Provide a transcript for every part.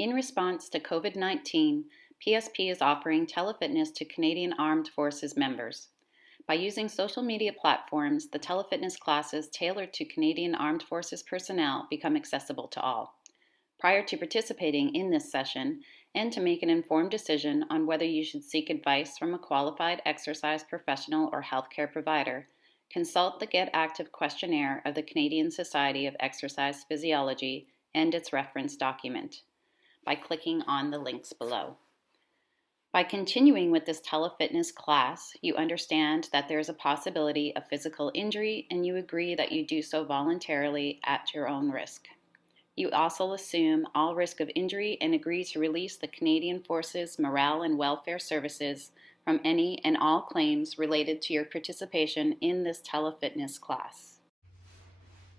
In response to COVID-19, PSP is offering telefitness to Canadian Armed Forces members. By using social media platforms, the telefitness classes tailored to Canadian Armed Forces personnel become accessible to all. Prior to participating in this session, and to make an informed decision on whether you should seek advice from a qualified exercise professional or healthcare provider, consult the Get Active Questionnaire of the Canadian Society of Exercise Physiology and its reference document by clicking on the links below. By continuing with this telefitness class, you understand that there is a possibility of physical injury and you agree that you do so voluntarily at your own risk. You also assume all risk of injury and agree to release the Canadian Forces Morale and Welfare Services from any and all claims related to your participation in this telefitness class.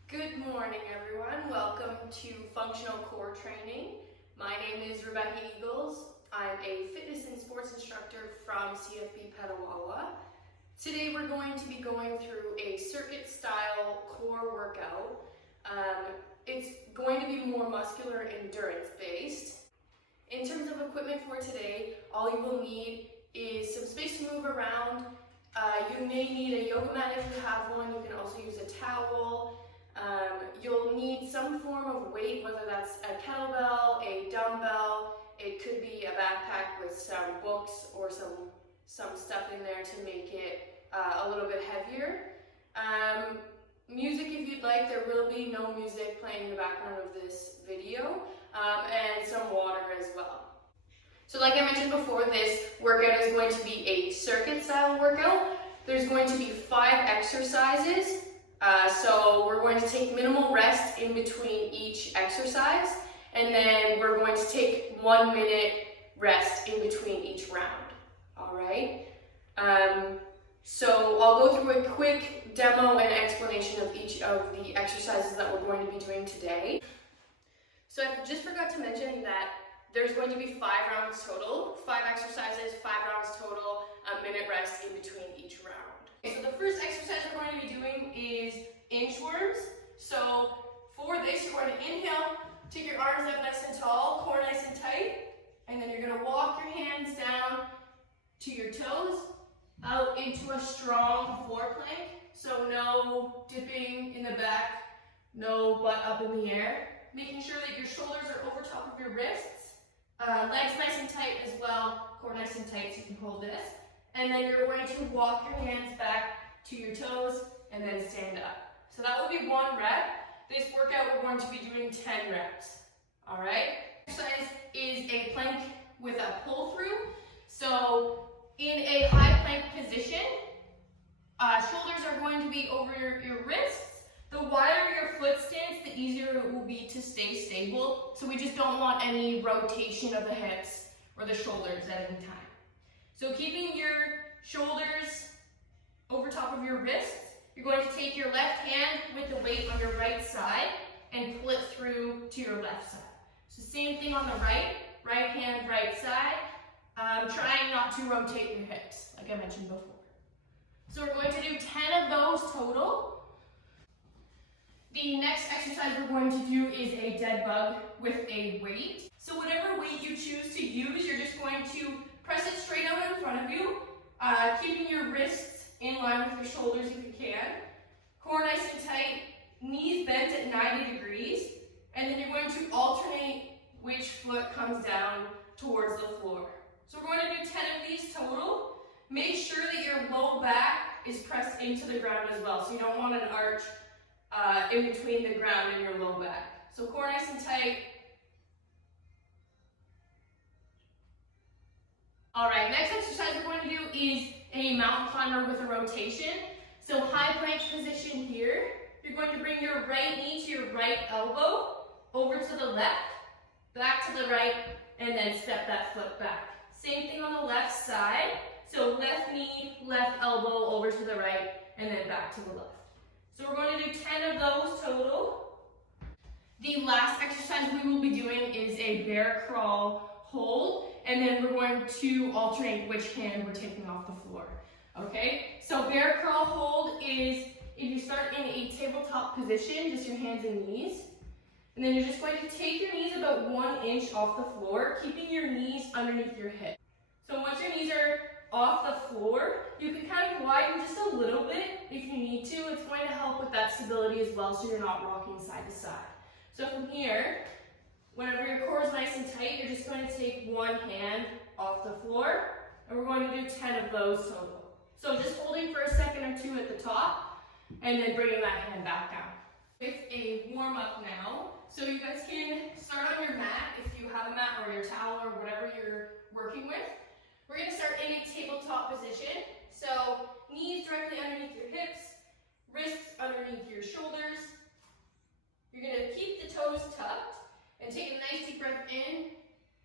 Good morning, everyone. Welcome to Functional Core Training. My name is Rebecca Eagles. I'm a fitness and sports instructor from CFB Petawawa. Today we're going to be going through a circuit-style core workout. It's going to be more muscular endurance-based. In terms of equipment for today, all you will need is some space to move around. You may need a yoga mat if you have one. You can also use a towel. You'll need some form of weight, whether that's a kettlebell, a dumbbell. It could be a backpack with some books or some stuff in there to make it a little bit heavier. Music if you'd like. There will be no music playing in the background of this video, and some water as well. So like I mentioned before, this workout is going to be a circuit style workout. There's going to be 5 exercises. So we're going to take minimal rest in between each exercise, and then we're going to take 1 minute rest in between each round. All right. So I'll go through a quick demo and explanation of each of the exercises that we're going to be doing today. So I just forgot to mention that there's going to be 5 rounds total, 5 exercises, 5 rounds total, a minute rest in between each round. Okay, so the first exercise we're going to be doing is inchworms. So for this, you're going to inhale, take your arms up nice and tall, core nice and tight, and then you're going to walk your hands down to your toes, out into a strong floor plank. So no dipping in the back, no butt up in the air. Making sure that your shoulders are over top of your wrists. Legs nice and tight as well, core nice and tight so you can hold this. And then you're going to walk your hands back to your toes and then stand up. So that will be 1 rep. This workout we're going to be doing 10 reps. All right? Exercise is a plank with a pull through. So in a high plank position, shoulders are going to be over your wrists. The wider your foot stance, the easier it will be to stay stable. So we just don't want any rotation of the hips or the shoulders at any time. So keeping your shoulders over top of your wrists, you're going to take your left hand with the weight on your right side and pull it through to your left side. So same thing on the right hand, right side. Trying not to rotate your hips, like I mentioned before. So we're going to do 10 of those total. The next exercise we're going to do is a dead bug with a weight. So whatever weight you choose to use, you're just going to press it straight out in front of you, keeping your wrists in line with your shoulders if you can. Core nice and tight, knees bent at 90 degrees, and then you're going to alternate which foot comes down towards the floor. So we're going to do 10 of these total. Make sure that your low back is pressed into the ground as well, so you don't want an arch in between the ground and your low back. So core nice and tight. All right, next exercise we're going to do is a mountain climber with a rotation. So high plank position here. You're going to bring your right knee to your right elbow, over to the left, back to the right, and then step that foot back. Same thing on the left side. So left knee, left elbow, over to the right, and then back to the left. So we're going to do 10 of those total. The last exercise we will be doing is a bear crawl hold, and then we're going to alternate which hand we're taking off the floor. Okay, so bear crawl hold is if you start in a tabletop position, just your hands and knees. And then you're just going to take your knees about 1 inch off the floor, keeping your knees underneath your hips. So once your knees are off the floor, you can kind of widen just a little bit if you need to. It's going to help with that stability as well, so you're not rocking side to side. So from here, whenever your core is nice and tight, you're just going to take one hand off the floor, and we're going to do 10 of those total. So just holding for a second or two at the top, and then bringing that hand back down. With a warm-up now, so you guys can start on your mat if you have a mat or your towel or whatever you're working with. We're going to start in a tabletop position. So knees directly underneath your hips, wrists underneath your shoulders. You're going to keep the toes tucked and take a nice deep breath in.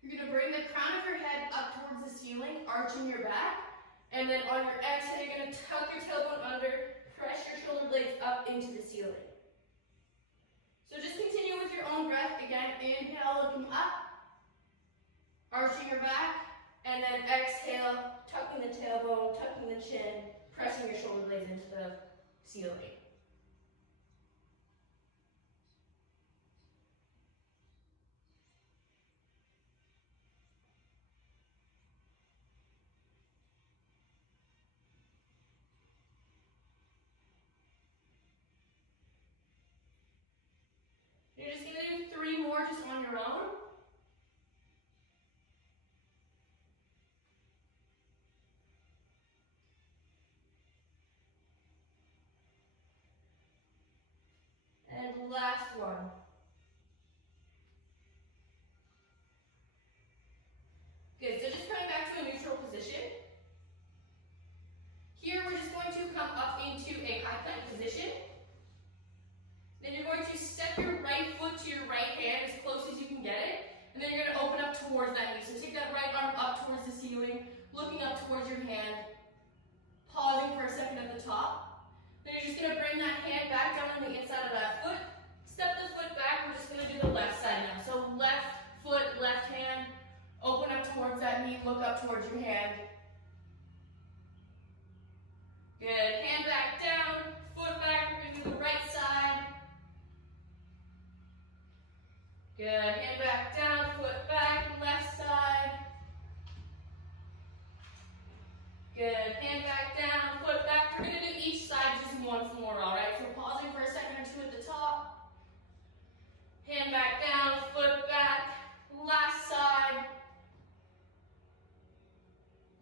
You're going to bring the crown of your head up towards the ceiling, arching your back. And then on your exhale, you're going to tuck your tailbone under, press your shoulder blades up into the ceiling. So just continue with your own breath. Again, inhale, looking up, arching your back, and then exhale, tucking the tailbone, tucking the chin, pressing your shoulder blades into the ceiling. You're just going to do 3 more just on your own. And last one. Good, so just coming back to a neutral position. Here we're just going to come up into a high plank position. Then you're going to step your right foot to your right hand as close as you can get it. And then you're going to open up towards that knee. So take that right arm up towards the ceiling, looking up towards your hand, pausing for a second at the top. Then you're just going to bring that hand back down on the inside of that foot. Step the foot back. We're just going to do the left side now. So left foot, left hand, open up towards that knee, look up towards your hand. Good. Hand back down, foot back. We're going to do the right side. Good. Hand back down, foot back, left side. Good. Hand back down, foot back. We're going to do each side just once more, all right? So pausing for a second or two at the top. Hand back down, foot back, last side.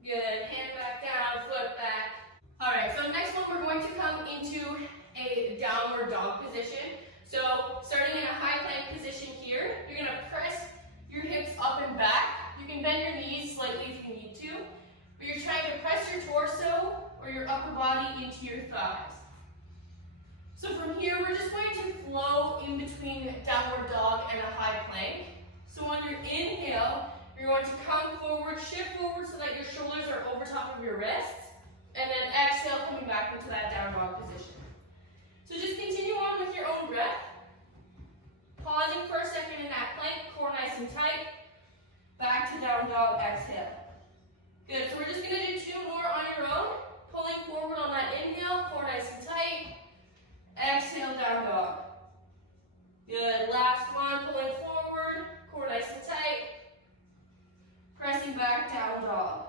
Good. Hand back down, foot back. All right, so next one we're going to come into a downward dog position. So starting in a high plank position here, you're going to press your hips up and back. You can bend your knees slightly if you need to, but you're trying to press your torso or your upper body into your thighs. So from here, we're just going to flow in between downward dog and a high plank. So on your inhale, you're going to come forward, shift forward so that your shoulders are over top of your wrists, and then exhale, coming back into that down dog position. So just continue on with your own breath. Pausing for a second in that plank, core nice and tight. Back to down dog, exhale. Good, so we're just going to do 2 more on your own. Pulling forward on that inhale, core nice and tight. Exhale, down dog. Good, last one, pulling forward, core nice and tight. Pressing back, down dog.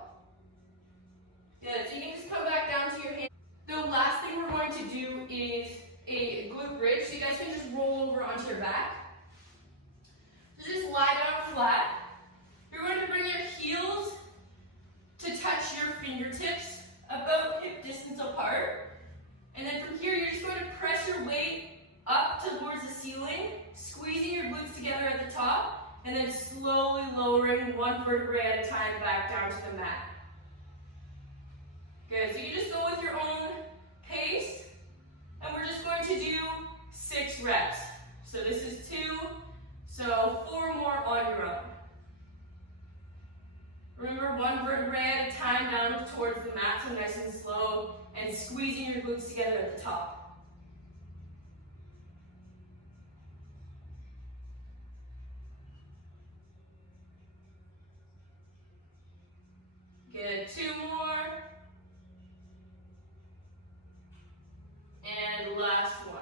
Good, so you can just come back down to your hands. The last thing we're going to do is a glute bridge. So you guys can just roll over onto your back. So just lie down flat. You're going to bring your heels to touch your fingertips about hip distance apart. And then from here, you're just going to press your weight up towards the ceiling, squeezing your glutes together at the top, and then slowly lowering one vertebrae at a time back down to the mat. Good, so you just go with your own pace, and we're just going to do 6 reps. So this is 2, so 4 more on your own. Remember, one vertebrae at a time down towards the mat, so nice and slow, and squeezing your glutes together at the top. Good, 2 more. And last one.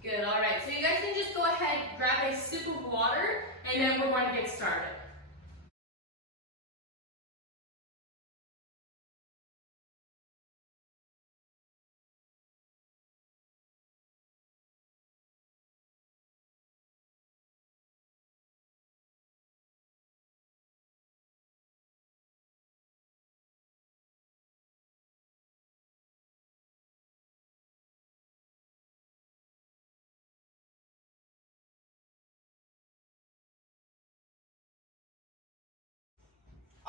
Good, all right. So you guys can just go ahead, grab a sip of water, and then we're going to get started.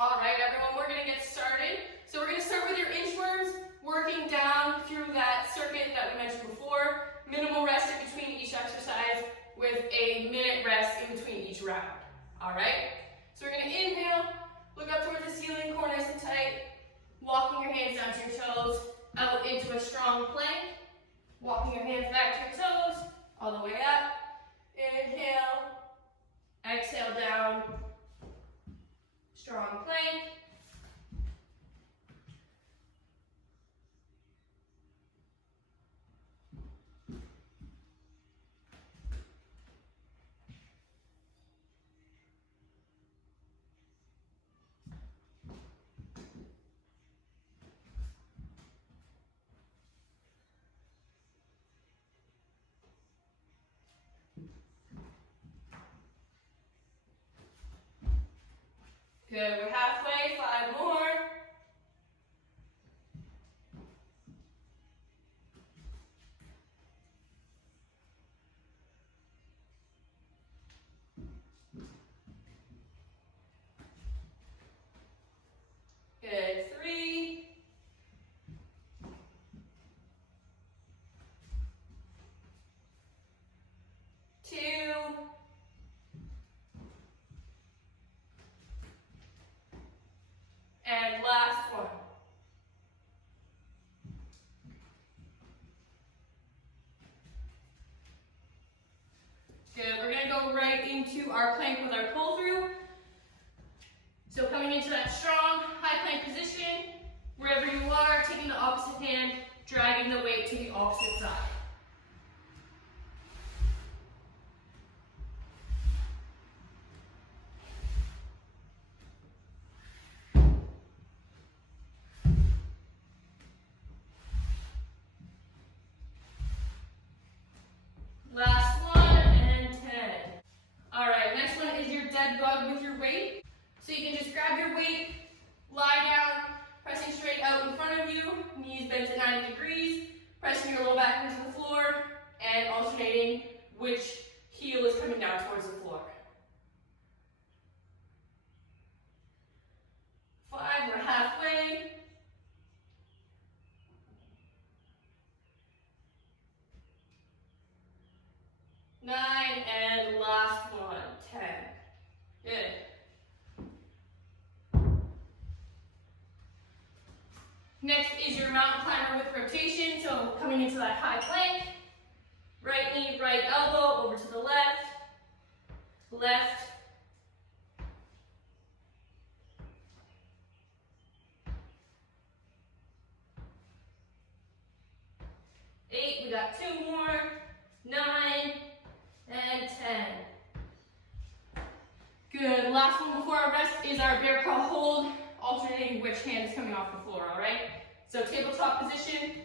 All right, everyone, we're going to get started. So we're going to start with your inchworms, working down through that circuit that we mentioned before. Minimal rest in between each exercise with a minute rest in between each round. All right? So we're going to inhale, look up towards the ceiling, core nice and tight, walking your hands down to your toes, out into a strong plank, walking your hands back to your toes, all the way up. Inhale, exhale down, strong plank. Good, we're halfway, 5 more. Good, 3. 2. And last one. Good, we're going to go right into our plank with our pull through. So coming into that strong high plank position, wherever you are, taking the opposite hand, dragging the weight to the opposite side. Last one, and 10. All right, next one is your dead bug with your weight. So you can just grab your weight, lie down, pressing straight out in front of you, knees bent at 90 degrees, pressing your low back into the floor, and alternating which heel is coming down towards the floor. 5, we're halfway. 9, and last one, 10. Good. Next is your mountain climber with rotation. So coming into that high plank, right knee, right elbow, over to the left, left, eight, we got 2 more, 9, and 10. Good, last one before our rest is our bear crawl hold, alternating which hand is coming off the floor, all right? So tabletop position,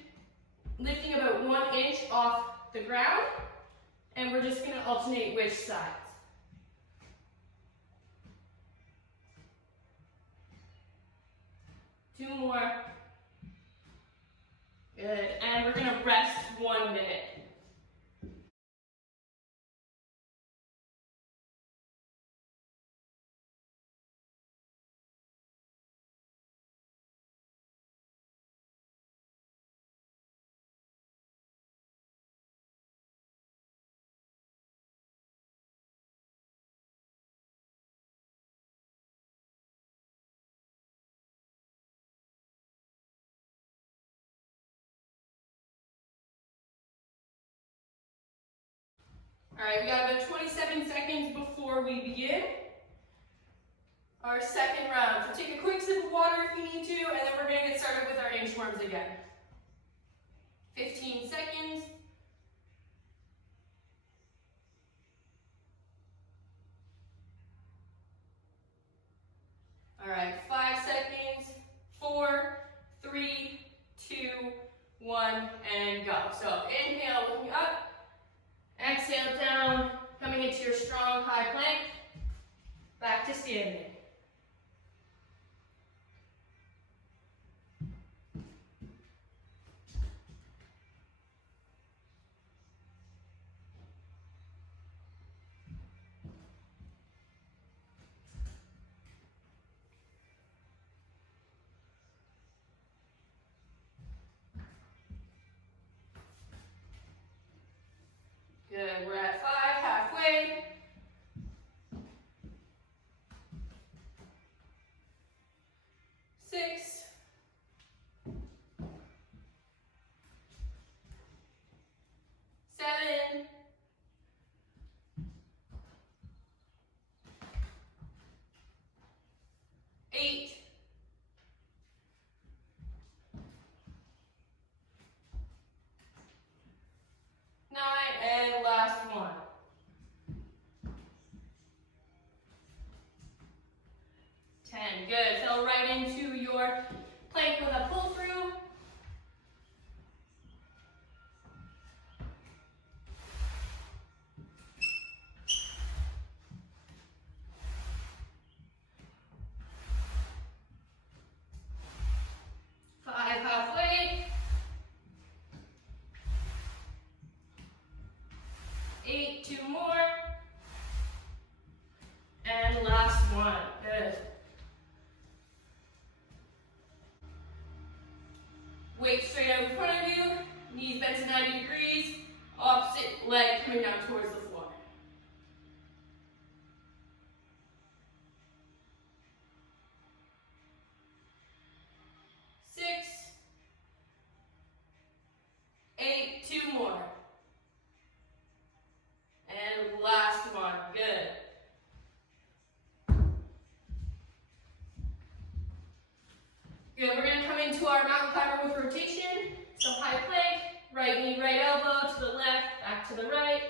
lifting about 1 inch off the ground, and we're just gonna alternate which sides. Two more. Good, and we're gonna rest 1 minute. All right, we got about 27 seconds before we begin our second round. So take a quick sip of water if you need to, and then we're gonna get started with our inchworms again. 15 seconds. back to standing. Good, we're at 5, halfway. 6. 7. 8. 9, and last one. 10, good. Fell right into your plank with a pull through. Five, halfway. 8, 2 more. And last one, good. Weight straight out in front of you, knees bent to 90 degrees, opposite leg coming down towards the floor. Six, 8, 2 more. And last one, good. Good, we're going to come into our mountain climber with rotation. So high plank, right knee, right elbow to the left, back to the right.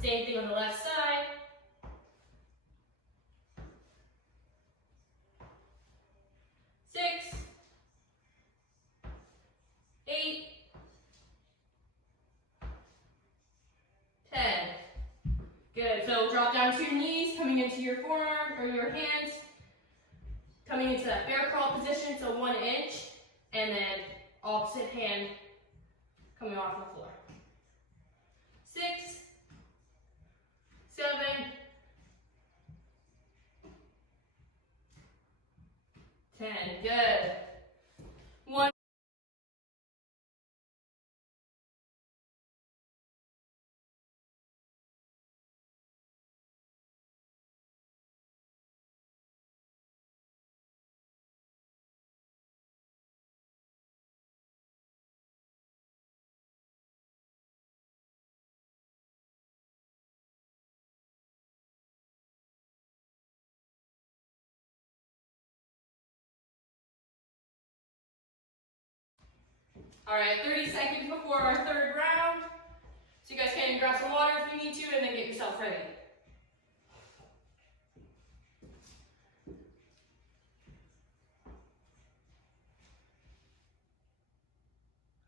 Same thing on the left side. 6, 8, 10. Good, so drop down to your knees, coming into your forearm or your hands. Coming into that bear crawl position, so 1 inch, and then opposite hand coming off the floor. 6, 7, 10. Good. 1. All right, 30 seconds before our third round. So you guys can grab some water if you need to, and then get yourself ready.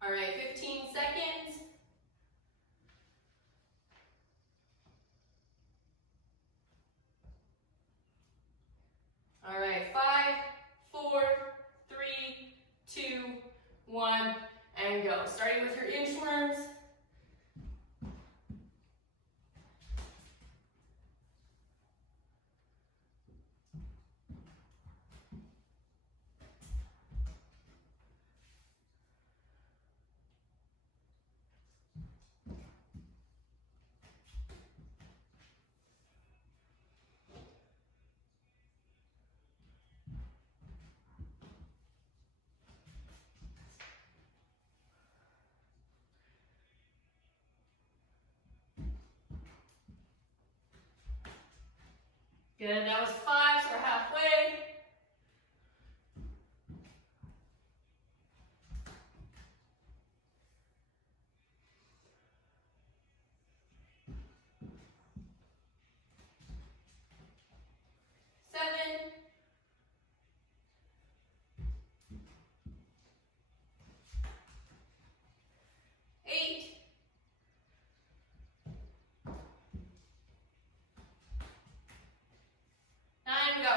All right, 15 seconds. All right, 5, 4, 3, 2, 1, and go. Starting with your inchworms. Good, that was 5, so we're halfway. 7, 8, 9, we got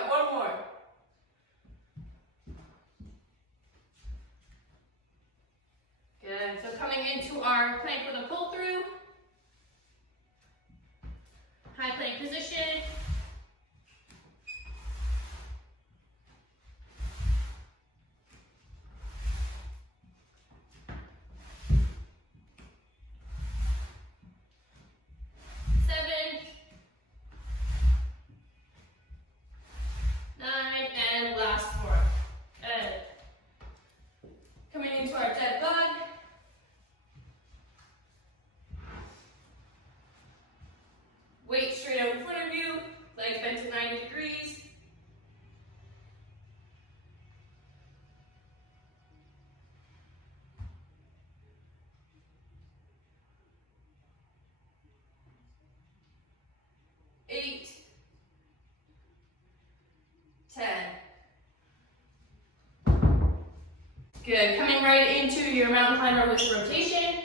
Good, coming right into your mountain climber with rotation.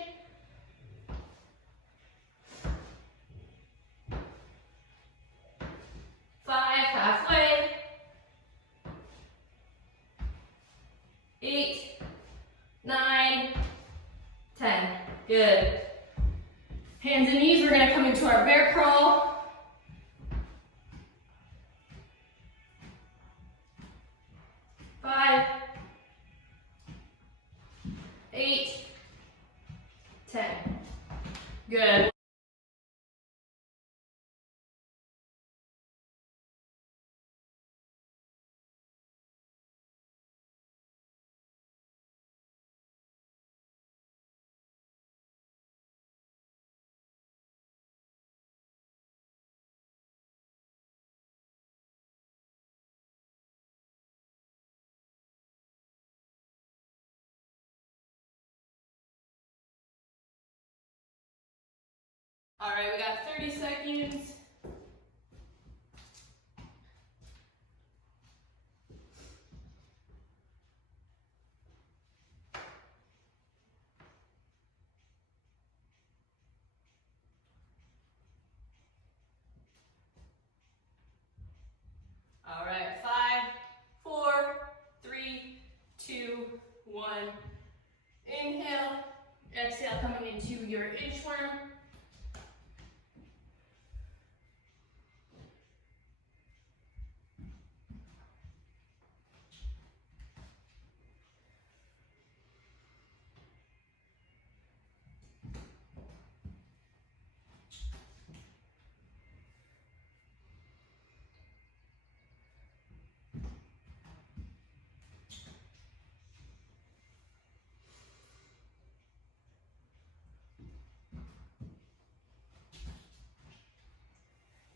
Five, halfway. 8, 9, 10. Good. Hands and knees, we're gonna come into our bear crawl. Five, 8, 10. Good. All right, we got 30 seconds. All right, 5, 4, 3, 2, 1. Inhale, exhale, coming into your inchworm.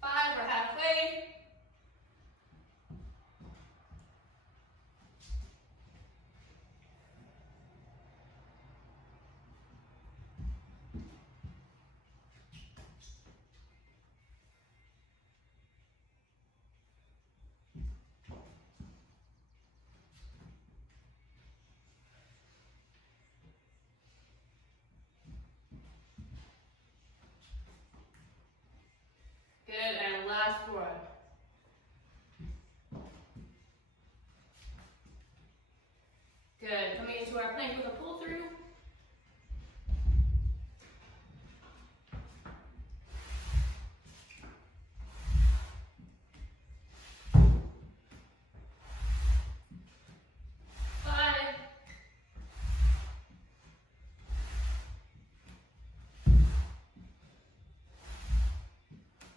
Five, we're halfway. Good, and last one. Good, coming into our plank with a pull through. Five.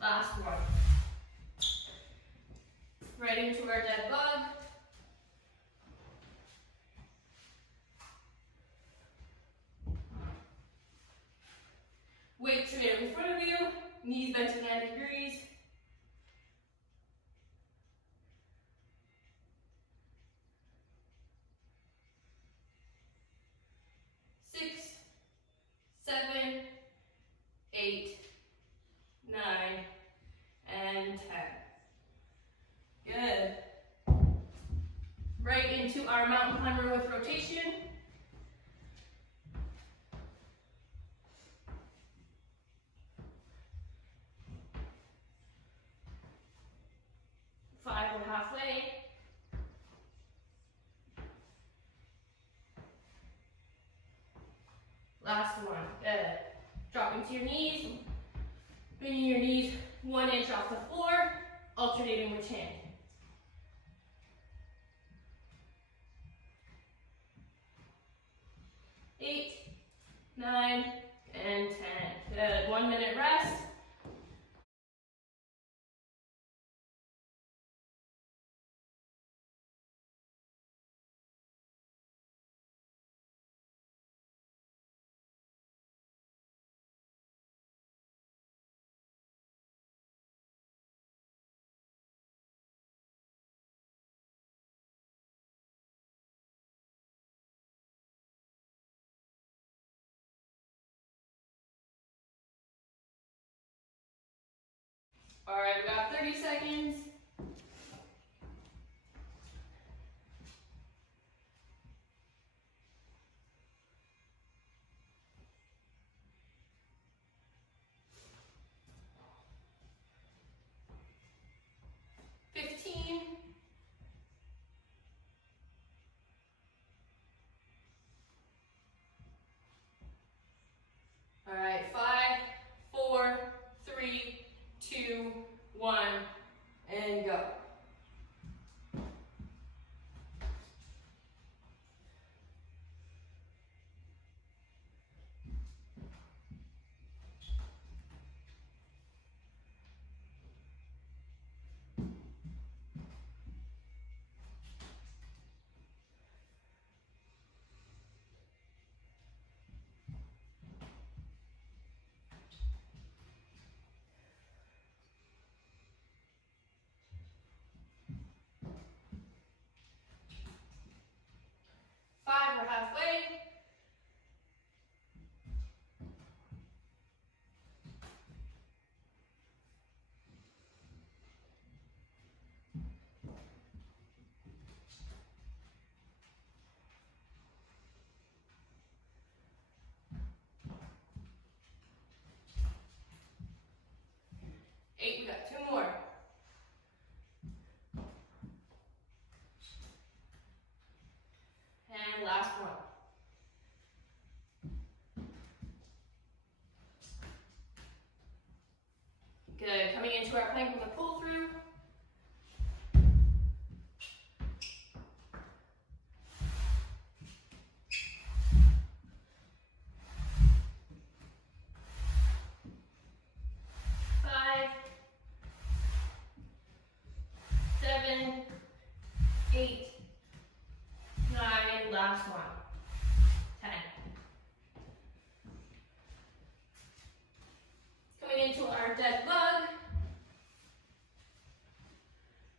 Last one. Right into our dead bug. Weight straight in front of you, knees bent to 90 degrees. 6, 7, 8, 9, and 10. Good. Right into our mountain climber with rotation. Five, we're halfway. Last one. Good. Dropping to your knees. Bringing your knees 1 inch off the floor. Alternating with chin. 8, 9, and 10. Good. 1 minute rest. All right, we got 30 seconds. Good. Coming into our plank with a pull through. Five, 7, 8, 9, last one. 10. Coming into our dead bug.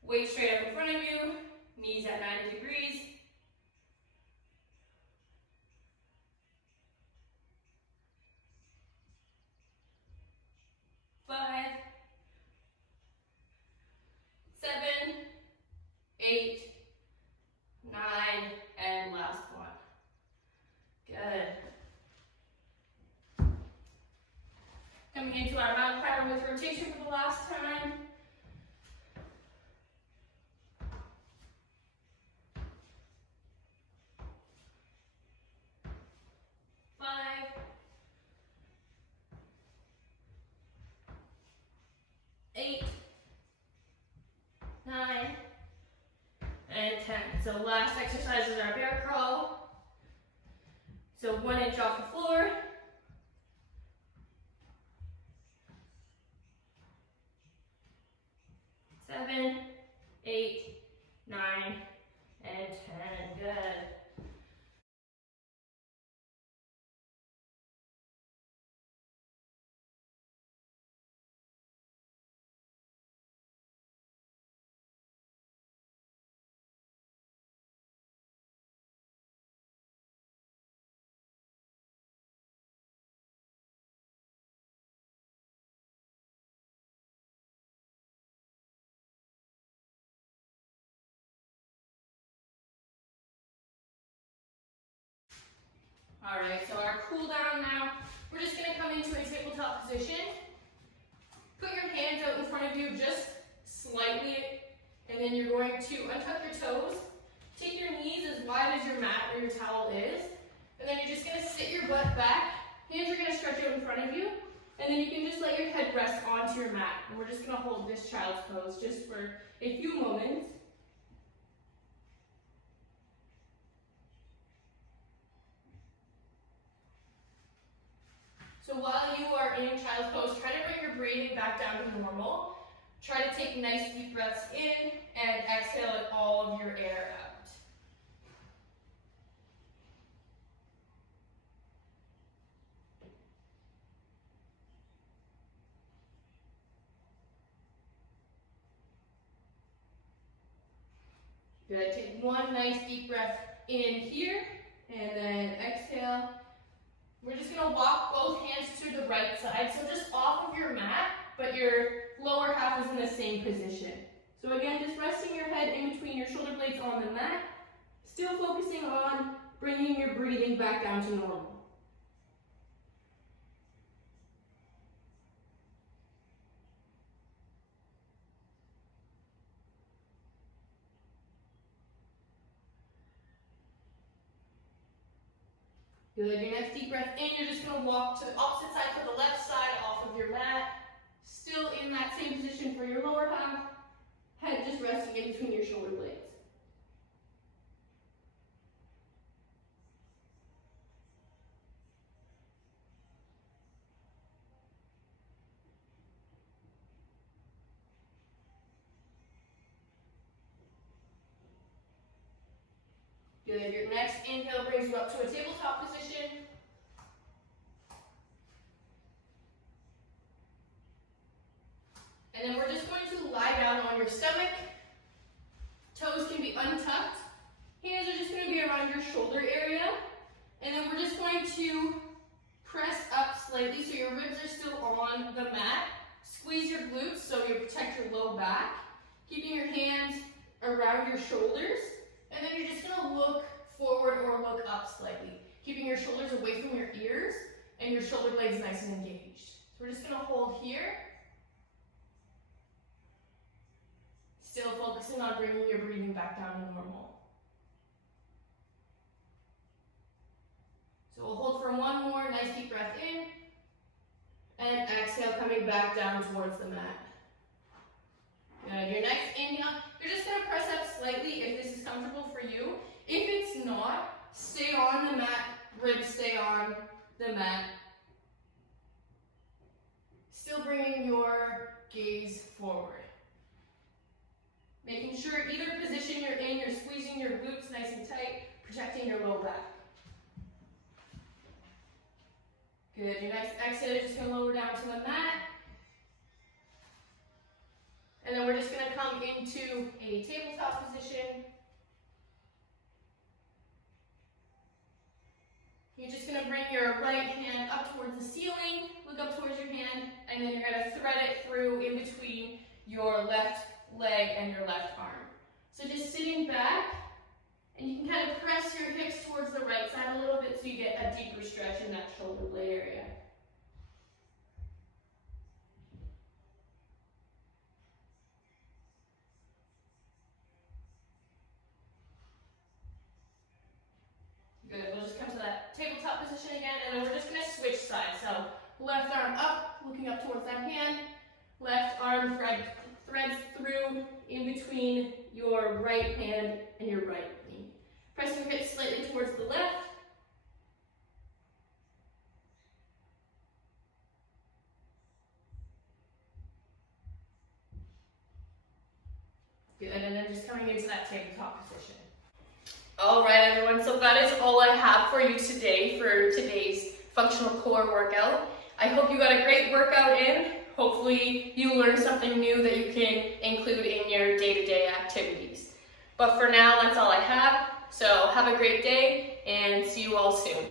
Weight straight up in front of you, knees at 90 degrees. Five, 7, 8, 9, and last one. Good. Coming into our mountain pattern with rotation for the last time. Five, 8, 9, and 10. So last exercise is our bear crawl. So 1 inch off the floor. Seven, 8, 9, and 10. Good. All right, so our cool down now, we're just gonna come into a tabletop position. Put your hands out in front of you just slightly, and then you're going to untuck your toes. Take your knees as wide as your mat or your towel is, and then you're just gonna sit your butt back. Hands are gonna stretch out in front of you, and then you can just let your head rest onto your mat. And we're just gonna hold this child's pose just for a few moments. So while you are in child's pose, try to bring your breathing back down to normal. Try to take nice deep breaths in and exhale all of your air out. Good. Take one nice deep breath in here and then exhale. We're just going to walk both hands to the right side, so just off of your mat, but your lower half is in the same position. So again, just resting your head in between your shoulder blades on the mat, still focusing on bringing your breathing back down to normal. Good, your next deep breath in, you're just going to walk to the opposite side, to the left side, off of your mat. Still in that same position for your lower half. Head just resting in between your shoulder blades. Good, your next inhale brings you up to a tabletop position. And then we're just going to lie down on your stomach. Toes can be untucked. Hands are just going to be around your shoulder area. And then we're just going to press up slightly so your ribs are still on the mat. Squeeze your glutes so you protect your low back. Keeping your hands around your shoulders. And then you're just going to look forward or look up slightly. Keeping your shoulders away from your ears and your shoulder blades nice and engaged. So we're just going to hold here. Still focusing on bringing your breathing back down to normal. So we'll hold for one more nice deep breath in. And exhale, come coming back down towards the mat. Good. Your next inhale, you're just going to press up slightly if this is comfortable for you. If it's not, stay on the mat, ribs stay on the mat. Still bringing your gaze forward. Making sure either position you're in, you're squeezing your glutes nice and tight, protecting your low back. Good. Your next exhale, you're just going to lower down to the mat. And then we're just going to come into a tabletop position. You're just going to bring your right hand up towards the ceiling, look up towards your hand, and then you're going to thread it through in between your left leg and your left arm. So just sitting back, and you can kind of press your hips towards the right side a little bit so you get a deeper stretch in that shoulder blade area. Good, we'll just come to that tabletop position again, and then we're just going to switch sides. So left arm up, looking up towards that hand. Left arm threads through in between your right hand and your right knee. Press your hips slightly towards the left. Good, and then just coming into that tabletop position. All right, everyone, so that is all I have for you today for today's functional core workout. I hope you got a great workout in. Hopefully you learned something new that you can include in your day-to-day activities. But for now, that's all I have. So have a great day and see you all soon.